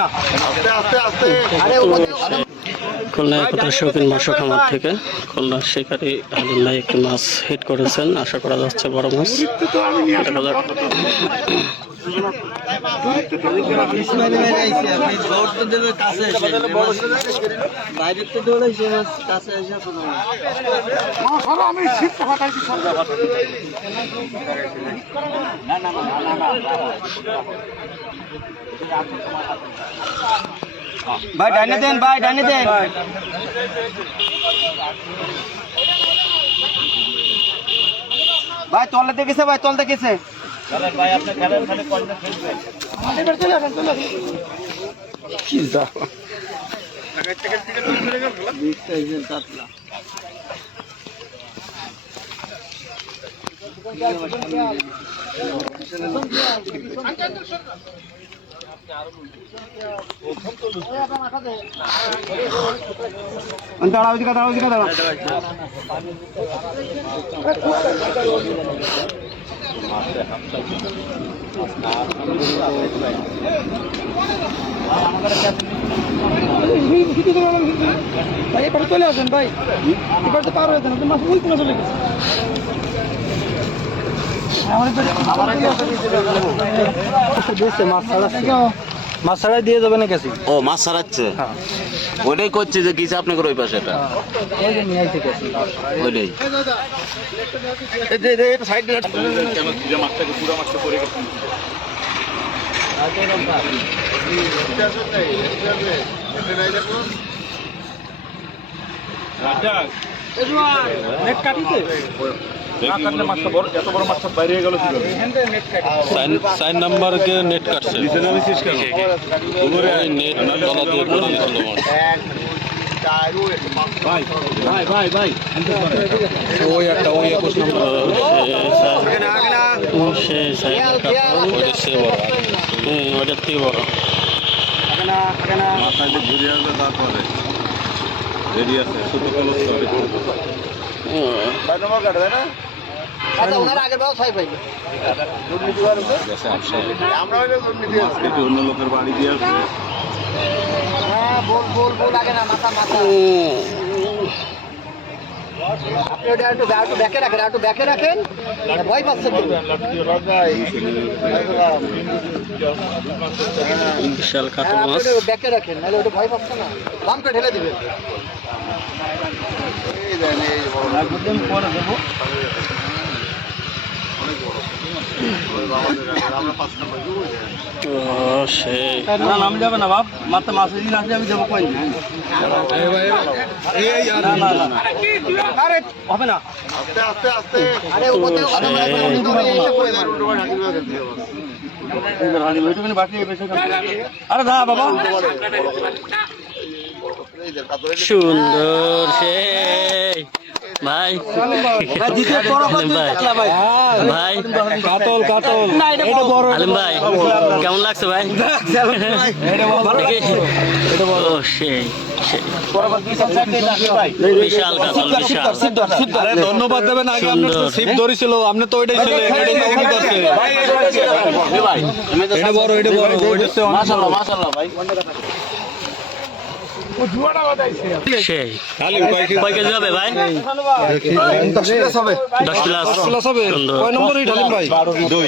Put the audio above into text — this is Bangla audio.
না। খুলনা একতা শৌখিন মাছ খামার থেকে খুলনা শিকারী হালিম ভাই একটি মাছ হিট করেছেন। আশা করা যাচ্ছে বড় মাছ। দেখা যাক। ভাই ডাইনে দেন, ভাই ডাইনে দেন। ভাই তলে দেখেছে, ভাই তল দেখেছে। ভাই আপনি খেলেন, খালি কলটা খেলবেন। এবার চলে আসেন, চলে আসেন। কি যা টাকা থেকে তুলে ফেলে গেল। 20 টাইজের কাতলা। দাঁড়াও দিকে, দাঁড়াও দিকে, দাঁড়াও। ভাই এবার চলে আসেন, ভাই এবার তো পার হয়ে যান, মাছ ওই কোনো চলে গেছে। মাছ ছাড়াই দিয়ে যাবে না গেছি। ও মাছ ছাড়াচ্ছে, ওইটাই করছে যে কিছু আপনাকে ওই পাশে এটা ওইটাই মাছটাকে পুরো মাছটা পড়ে গেছে। চার নাম্বারকে নেট কাটছে। ওই একটা ওই 21 নম্বর ওইটার থেকে বড় মাথায় ঘুরে আসবে। তারপরে রেডি আছে ছোট কলস অন্য লোকের বাড়ি দিয়ে আসবে। বিশাল কাতল মাছ। ব্যাকে রাখেন, নাহলে ওটা ভয় পাচ্ছে না, বামকে ঢেলে দিবেন। পরে দেবো। নাম যাবে না বাপ, মাত্র মাছের দিন আসলে আমি যাবো। কই আরে হবে না, আস্তে আস্তে আস্তে। আরে আরে দা বাবা সুন্দর সেই ভাই ভাই কাতল কাতল আলিম ভাই কেমন লাগছে ভাই? বিশাল কাতল বিশাল। ধন্যবাদ দেবেন। আগে আপনার সিপ ধরেছিল, আপনি তো ওইটাই ছিলেন। এটা বড়, এটা বড়। মাশাআল্লাহ মাশাআল্লাহ ভাই। সেই কয় কেজি হবে ভাই? 10 প্লাস হবে। 10 প্লাস হবে। কয় নম্বর ভাই? 2